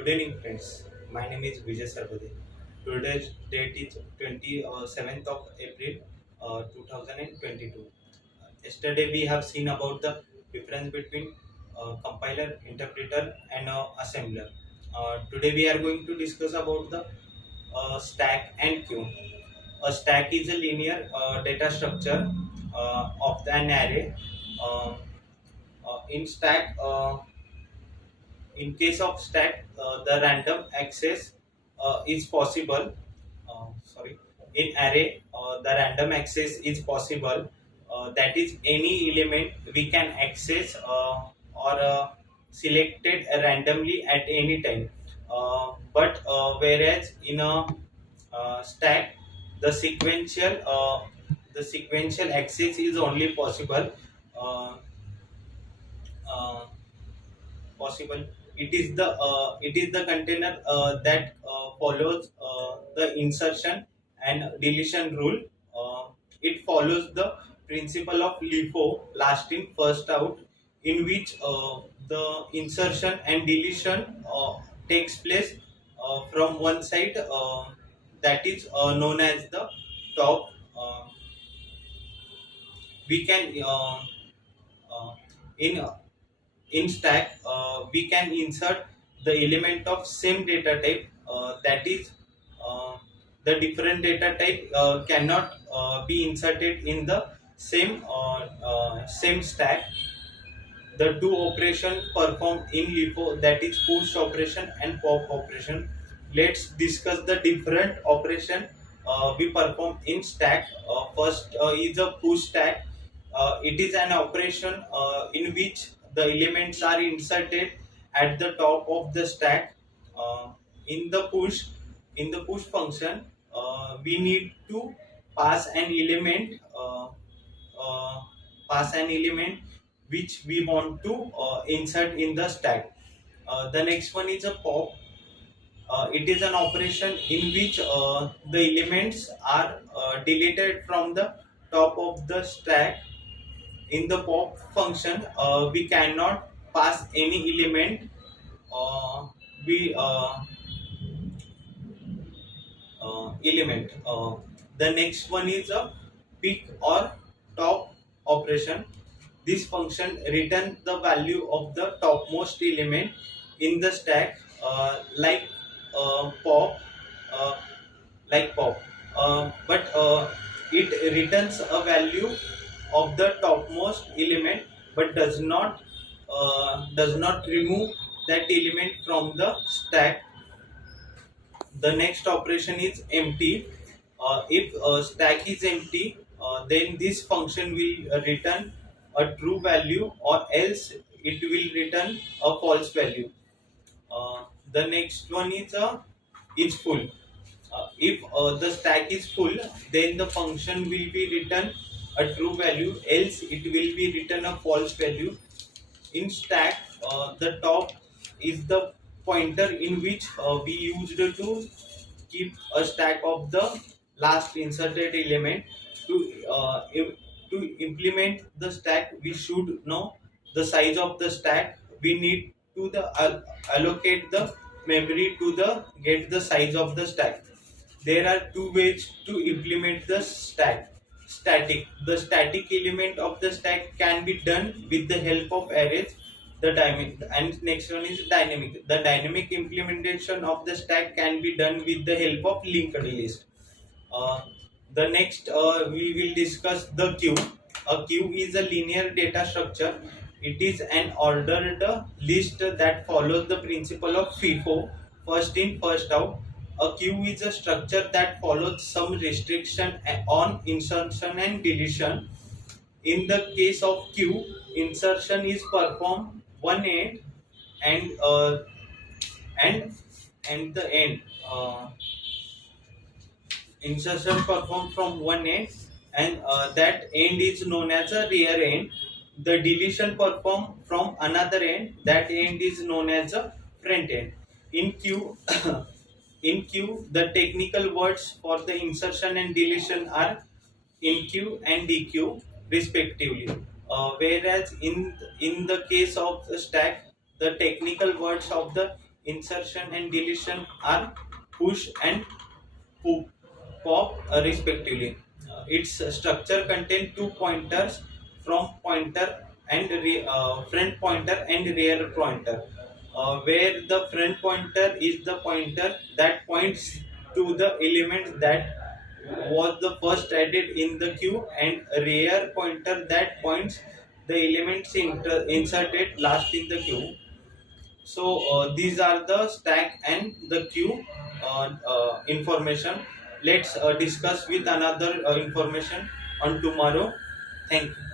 Good evening, friends. My name is Vijay Sarvade. Today's date is 27th of April 2022. Yesterday, we have seen about the difference between compiler, interpreter, and assembler. Today, we are going to discuss about the stack and queue. A stack is a linear data structure of an array. Uh, in stack, in case of stack, the random access is possible. Sorry, in array, the random access is possible. That is, any element we can access or selected randomly at any time. But whereas in a stack, the sequential access is only uh, uh, possible. It is the container that follows the insertion and deletion rule. It follows the principle of LIFO, last in first out, in which the insertion and deletion takes place from one side, that is known as the top. We can uh, in in stack, we can insert the element of same data type, that is, uh, the different data type cannot be inserted in the same stack. The two operations performed in LIFO, that is push operation and pop operation. Let's discuss the different operation we perform in stack. First is a push stack. It is an operation in which the elements are inserted at the top of the stack. Uh, in the push, in the push function, we need to pass an element, uh, pass an element which we want to insert in the stack. The next one is a pop. It is an operation in which the elements are deleted from the top of the stack. In the pop function, we cannot pass any element. We element. The next one is a pick or top operation. This function return the value of the topmost element in the stack, pop, uh, like pop. But it returns a value of the topmost element, but does not remove that element from the stack. The next operation is empty. If stack is empty, then this function will return a true value, or else it will return a false value. The next one is full. If the stack is full, then the function will be return a true value, else it will be return a false value. In stack, the top is the pointer in which we used to keep a stack of the last inserted element. To implement the stack, we should know the size of the stack. We need to allocate the memory to the get the size of the stack. There are two ways to implement the stack. Static. The static element of the stack can be done with the help of arrays. The dynamic, and next one is dynamic. The dynamic implementation of the stack can be done with the help of linked list. Uh, the next, we will discuss the queue. A queue is a linear data structure. It is an ordered list that follows the principle of FIFO, first in, first out. A queue is a structure that follows some restriction on insertion and deletion. In the case of queue, insertion is performed one end, and and and the end. Insertion performed from one end, and that end is known as a rear end. The deletion performed from another end, that end is known as a front end. In queue, in queue, the technical words for the insertion and deletion are enqueue and dequeue respectively. Whereas in the case of the stack, the technical words of the insertion and deletion are push and pop respectively. Its structure contains two pointers from pointer and front pointer and rear pointer, where the front pointer is the pointer that points to the element that was the first added in the queue, and rear pointer that points the elements inserted last in the queue. So these are the stack and the queue information. Let's discuss with another information on tomorrow. Thank you.